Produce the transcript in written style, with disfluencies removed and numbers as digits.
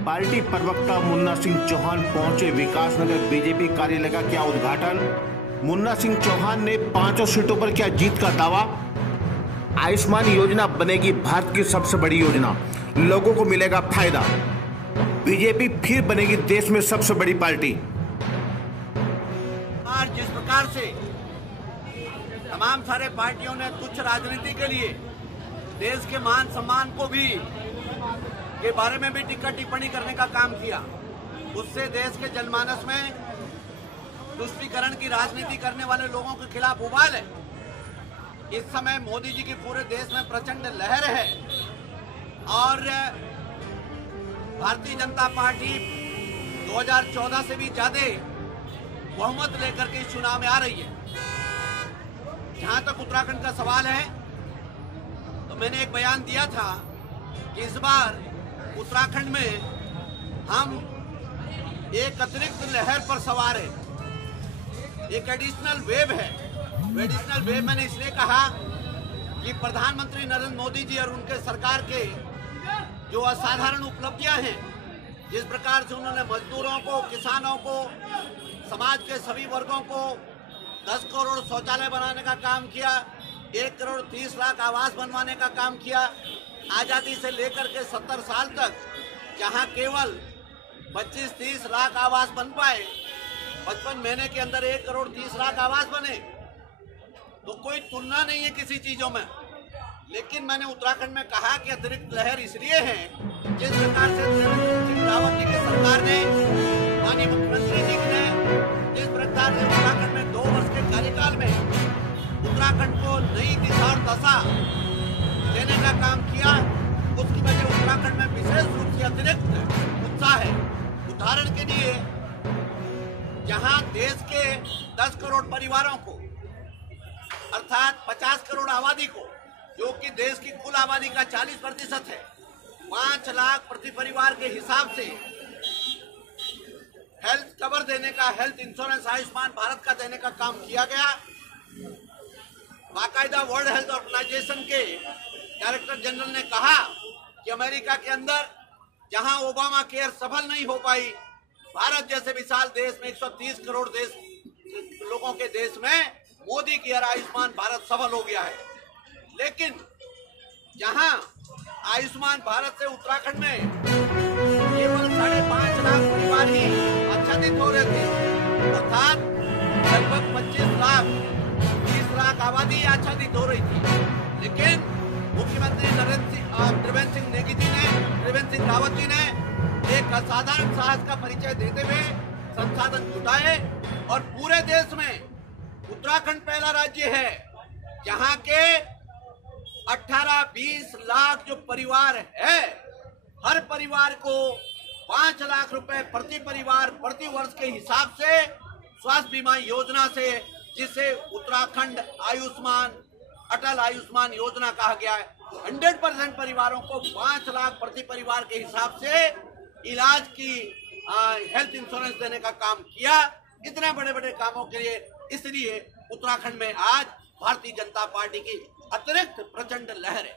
Party प्रवक्ता मुन्ना सिंह चौहान पहुंचे Vikasnagar BJP कार्यालय का किया उद्घाटन। मुन्ना सिंह चौहान ने 5 सीटों पर किया जीत का दावा। आयुष्मान योजना बनेगी भारत की सबसे बड़ी योजना, लोगों को मिलेगा फायदा। बीजेपी फिर बनेगी देश में सबसे बड़ी पार्टी। और जिस प्रकार से तमाम सारे पार्टियों ने तुच्छ राजनीति के लिए देश के मान सम्मान को भी के बारे में भी टिक्का टिप्पणी करने का काम किया, उससे देश के जनमानस में तुष्टीकरण की राजनीति करने वाले लोगों के खिलाफ उबाल है। इस समय मोदी जी की पूरे देश में प्रचंड लहर है और भारतीय जनता पार्टी 2014 से भी ज्यादा बहुमत लेकर के इस चुनाव में आ रही है। जहां तक उत्तराखंड का सवाल है तो मैंने एक बयान दिया था कि इस बार उत्तराखंड में हम एक अतिरिक्त लहर पर सवार है, एक एडिशनल वेव है। एडिशनल वेव मैंने इसलिए कहा कि प्रधानमंत्री नरेंद्र मोदी जी और उनके सरकार के जो असाधारण उपलब्धियां हैं, जिस प्रकार से उन्होंने मजदूरों को, किसानों को, समाज के सभी वर्गों को 10 करोड़ शौचालय बनाने का काम किया, 1 करोड़ 30 लाख आवास बनवाने का काम किया। आज़ादी से लेकर के 70 साल तक जहां केवल 25-30 लाख आवास बन पाए, 55 महीने के अंदर 1 करोड़ 30 लाख आवास बने, तो कोई तुलना नहीं है किसी चीजों में। लेकिन मैंने उत्तराखंड में कहा कि अतिरिक्त लहर इसलिए है, जिस प्रकार से त्रिवेंद्र सिंह रावत जी की सरकार ने, माननीय मुख्यमंत्री जी ने जिस प्रकार से उत्तराखंड में 2 वर्ष के कार्यकाल में उत्तराखंड को नई दिशा और दशा देने का काम किया, उसकी वजह उत्तराखंड में विशेष रूप से अतिरिक्त उत्साह है। उदाहरण के लिए जहां देश के 10 करोड़ परिवारों को, अर्थात 50 करोड़ आबादी को, जो कि देश की कुल आबादी का 40% है, 5 लाख प्रति परिवार के हिसाब से हेल्थ कवर देने का, हेल्थ इंश्योरेंस आयुष्मान भारत का देने का काम किया गया। बाकायदा वर्ल्ड हेल्थ ऑर्गेनाइजेशन के डायरेक्टर जनरल ने कहा कि अमेरिका के अंदर जहां ओबामा केयर सफल नहीं हो पाई, भारत जैसे विशाल देश में 130 करोड़ लोगों के देश में मोदी केयर आयुष्मान भारत सफल हो गया है। लेकिन जहां आयुष्मान भारत से उत्तराखंड में केवल 5.5 लाख परिवार ही आच्छादित हो रहे थे, अर्थात लगभग 25 लाख 30 लाख आबादी आच्छादित हो रही थी। लेकिन मुख्यमंत्री त्रिवेंद्र सिंह रावत जी ने एक असाधारण साहस का परिचय देते हुए संसाधन जुटाए और पूरे देश में उत्तराखंड पहला राज्य है जहां के 18-20 लाख जो परिवार है, हर परिवार को 5 लाख रुपए प्रति परिवार प्रति वर्ष के हिसाब से स्वास्थ्य बीमा योजना से, जिसे उत्तराखंड आयुष्मान अटल आयुष्मान योजना कहा गया है, 100% परिवारों को 5 लाख प्रति परिवार के हिसाब से इलाज की हेल्थ इंश्योरेंस देने का काम किया। इतने बड़े बड़े कामों के लिए इसलिए उत्तराखंड में आज भारतीय जनता पार्टी की अतिरिक्त प्रचंड लहर है।